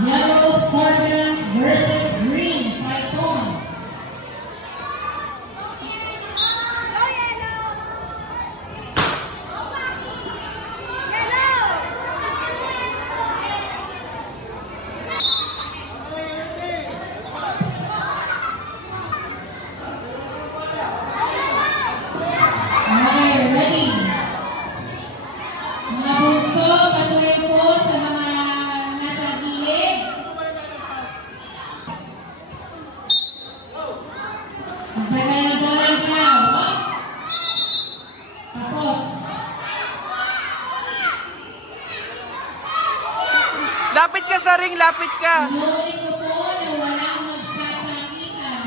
Yellow Scorpions versus Green Pythons. Okay, ready? Mga bunso, pasukin po sa mga nasa gilid. Magpagay na bola ikaw. Tapos. Lapit ka sa ring, lapit ka. Inuulit ko po na walang magsasakitan.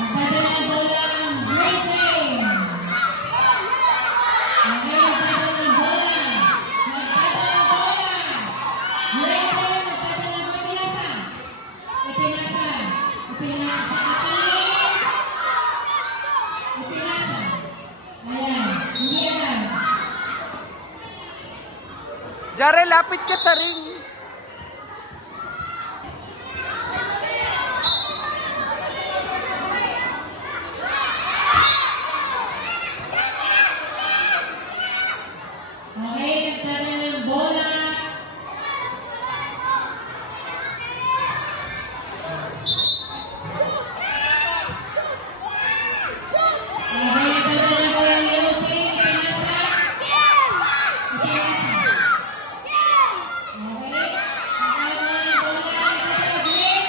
Magpagay na bola ang grade team. Okay, magpagay na bola. Magpagay na bola. Grade team, magpagay na bola. Ipinasa. Ipinasa. Ipinasa sa atin. Ipinasa. Ayan. Hindi yan. Jare, lapit ka sa ring. Okay, nagtala ng bola. Okay, nagtala ng bola ng yellow team. Ipinasa. Ipinasa. Okay. Nagtala ng bola sa green.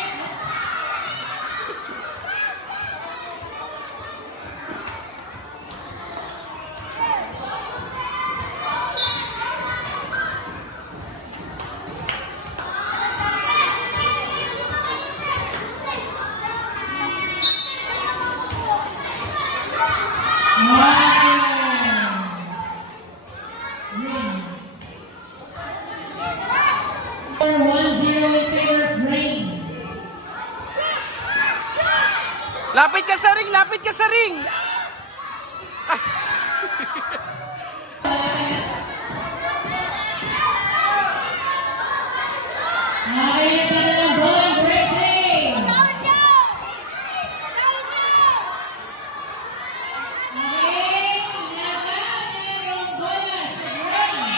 Green. 1-0 in favor of green. Lapit ka sa ring, lapit ka sa ring. Okay, nagtala ng bola ang green team. Okay, nagtala ng bola sa green.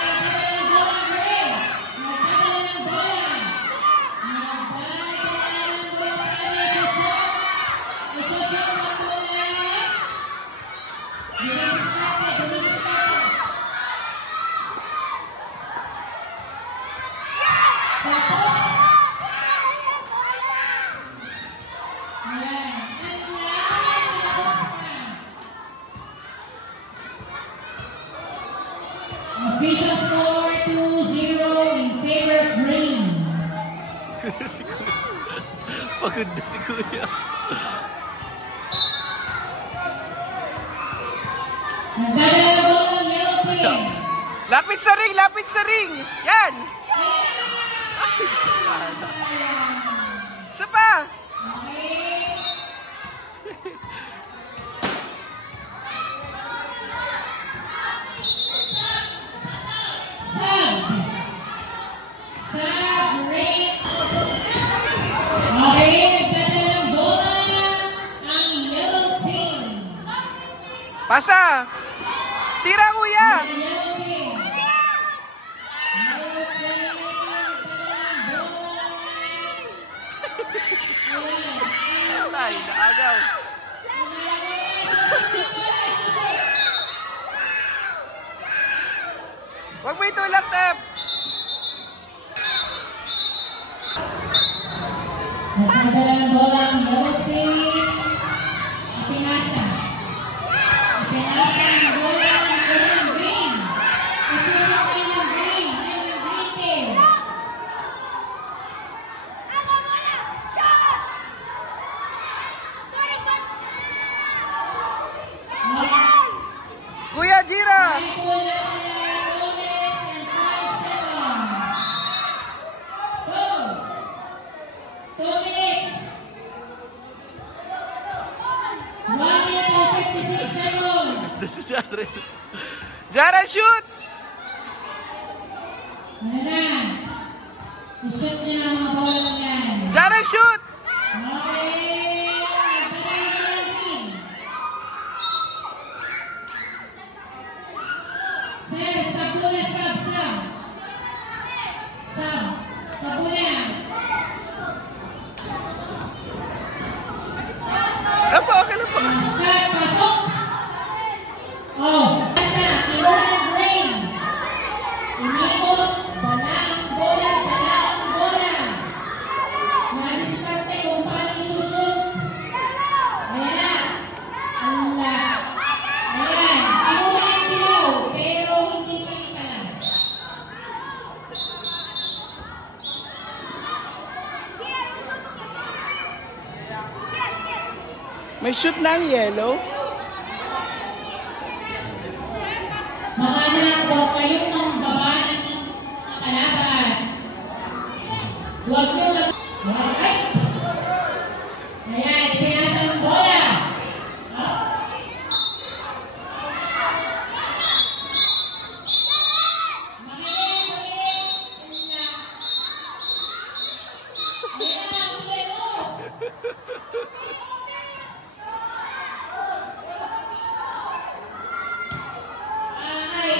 Nagtala ng bola ang green. Nagtala ng bola. Nagtala ng bola. Isusot ang bola. Dinidiskarte, dinidiskarte. Tapos. Ayan. Tapos na. Official score 2-0 in favor of green. Si Kuya. Pagod na si Kuya. Nagdala na bola ng yellow team. Lapit sa ring, lapit sa ring. Yan. Isa pa. Okay. Sub. Sub, green. Okay, nagdala ng bola ang yellow team. Pasa. Tira, Kuya. Ang yellow team. Yellow team, nagdala ng bola. Ayan. Ay, naagaw. Huwag mo itulak, Tep. Nagdala ng bola ang yellow team. Ipinasa. Ipinasa. 1 minute and 56 seconds. Si Jarel. Jarel, shoot! Ano na? I-shoot niyo na mga bola yan. Jarel, shoot! Okay. Sir, sab muna, sab. Sab muna. Apa, okay lang po. Start, pasok. Oh, pasa, iwan ang brain. Inikot, dala ang bola. Madiskarte kung paano isusot. Ayan na. Ayan. Iwan ang dilaw, pero hindi pala. May shoot na ang yellow. Makahanap po kayo ng baba ng kalaban. Huwag nyo lang. Alright. Ayan, ipinasa ng bola. Makinig. Ayan na, ang yellow.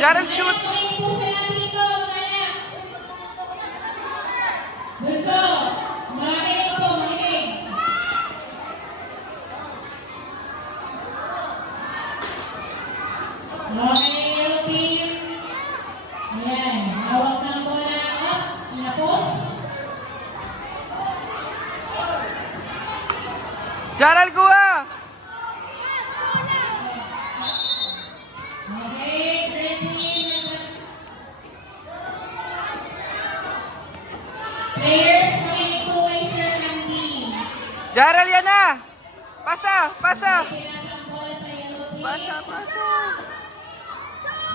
Jarel, shoot! Bunso, makinig po, makinig. Okay, yellow team. Ayan, hawak ng bola. Inapos. Jarel, kuha! Players, makinig po kay Sir Andy. Jarel, yan na! Pasa! Pinasa ang bola sa yellow team. Pasa!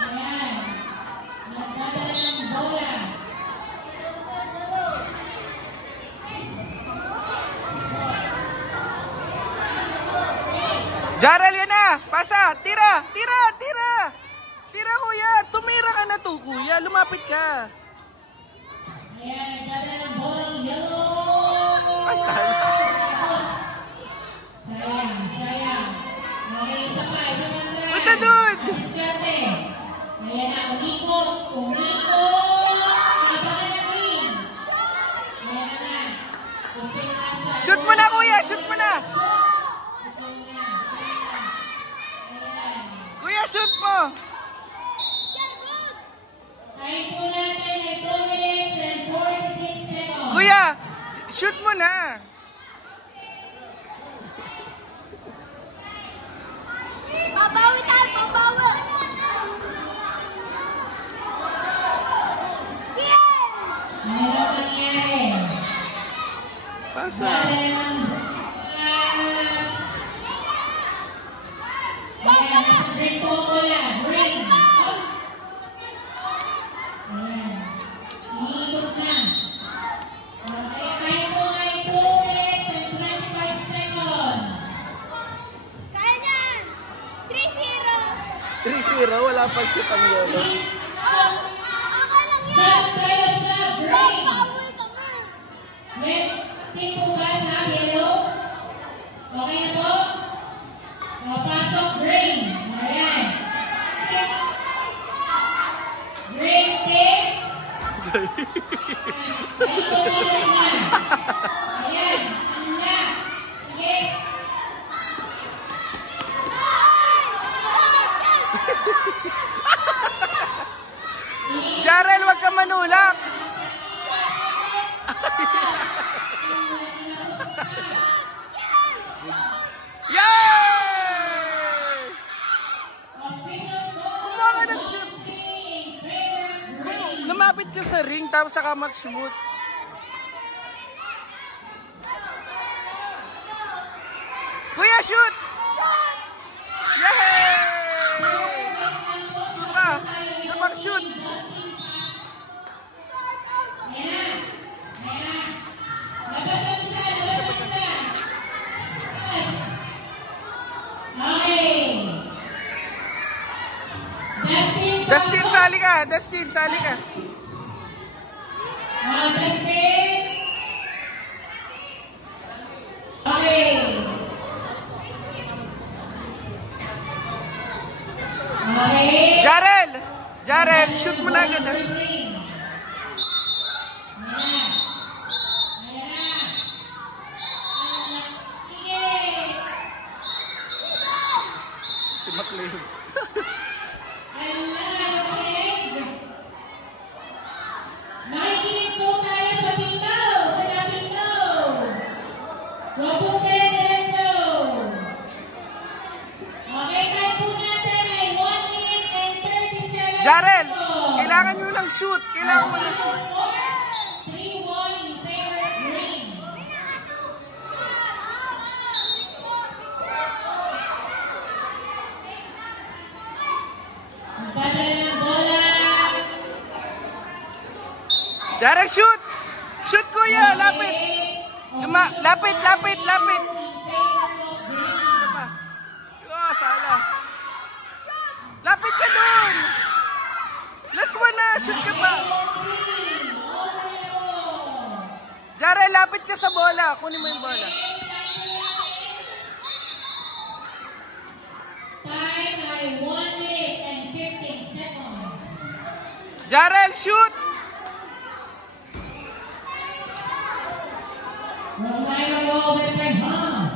Ayan. Nagdadala ng bola. Jarel, yan na! Pasa! Tira! Tira, kuya! Tumira ka na to, kuya! Lumapit ka! Ayan, nagdadala ng bola ng yellow. Ay, kala. Tapos, sayang. Okay, isa pa try. Punta dun! Diskarte. Ayan na, umikot. Sabakan na green. Ayan na. Ipinasa. Shoot mo na, kuya! Shoot mo na! Kuya, shoot mo! Time po natin ay 2 minutes and 46 seconds. Kuya! Shoot mo na! Babawi tayo, babawi! Mayroon nangyari. Pasa! Ayan, nasa green po ang bola. Green. Ayan. Iikot na. Okay, time po ay 2 minutes and 25 seconds. Kaya niya! 3-0! 3-0, wala pa shoot ang yellow. Ako lang yan! Sub kayo, sub. Green. Babawi kami! Red team po ba sa yellow? Okay na po? Papasok green. Ayan. Green team. Ikot na. Ayan. Ano na? Sige. Jarel, wag ka manulak! Yay! Kumuha ka ng shoot! Lumapit ka sa ring tapos saka mag-shoot. Kuya, shoot! Yay! Isa pag-shoot! Dustin, sali ka. Dustin. Okay. Okay. Jarel, shoot mo na agad. Si McLeod. Makikinig po tayo sa pinto, sa pinto. Huwag po dire-diretso. Okay, tayo po natin ay 1 minute and 37 Jarel, seconds. kailangan nyo lang shoot. Kailangan mo lang shoot. 3-1 in favor of Green. Magdadala ng bola. Jarel, shoot! Shoot, kuya! Lapit! Lapit! Oh, sala. Lapit ka dun! Last one na! Shoot ka pa! Jarel, lapit ka sa bola. Kunin mo yung bola. Time ay 1 minute and 15 seconds. Jarel, shoot! Wala tayo overtime, ha?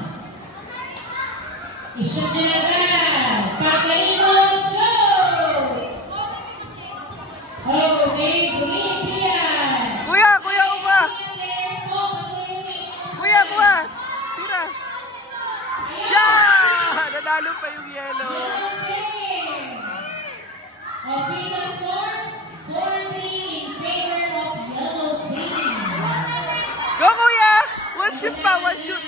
Isang general, Paquino Show! Okay, Green yan! Kuya upa! Kuya! Tira! Yeah! Nanalo pa yung yellow. Official score, 4-3 in favor of yellow team. Go, kuya! One shoot pa, one shoot.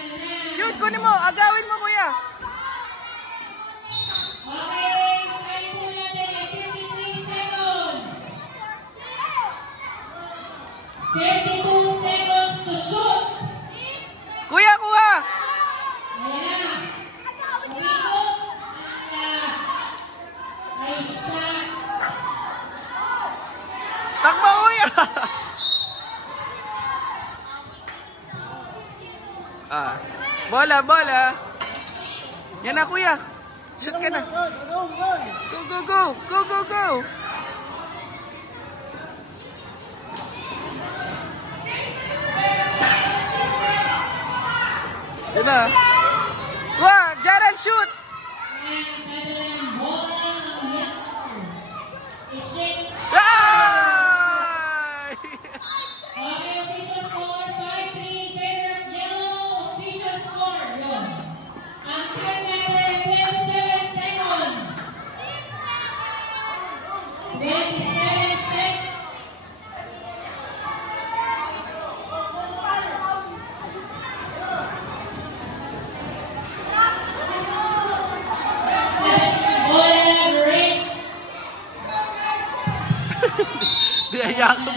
Yun, kunin mo. Agawin mo, kuya. Okay, time po natin ay 53 seconds. 32 seconds to shoot. Kuya, kuha! Ayan. Umikot. Ay shot. Takbo, kuya! Bola. Yan na, kuya. Shoot ka na. Go. Yan na. Kuha, Jarel, shoot! Ay! Okay, official score, 5-3 in favor of yellow. Official score, yun. Ang time natin, 27 seconds. 27 seconds. Di ayak ko.